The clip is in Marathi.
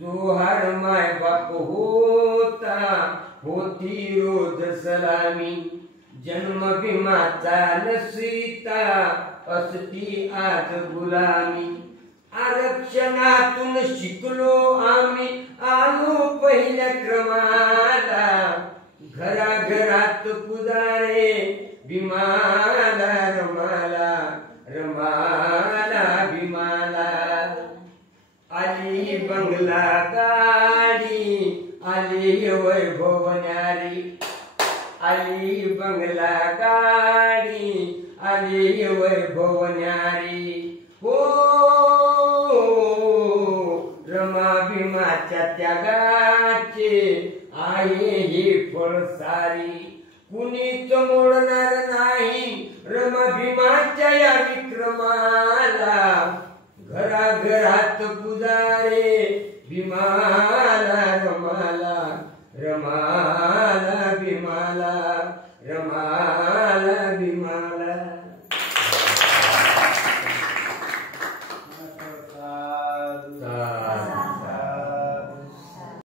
जोहार माय बाप होता होती रोज सलामी, जन्म भीमाचा नसीता असती आज गुलामी। आरक्षणातून शिकलो आम्ही आलो पहिल्या क्रमाला, घराघरात पुजारे भीमाला रमाला रमाला भीमाला। आली बंगला गाडी आली वैभव न्यारी, आली बंगला गाडी आली वैभव न्यारी। हो रमा भीमाच्या त्यागाचे आहे हे फळ सारी, कुणीच मोडणार नाही रमा भीमाच्या या विक्रमाला। घराघरात पुजारे भीमाला रमाला रमाला भीमाला रमाला भीमाला।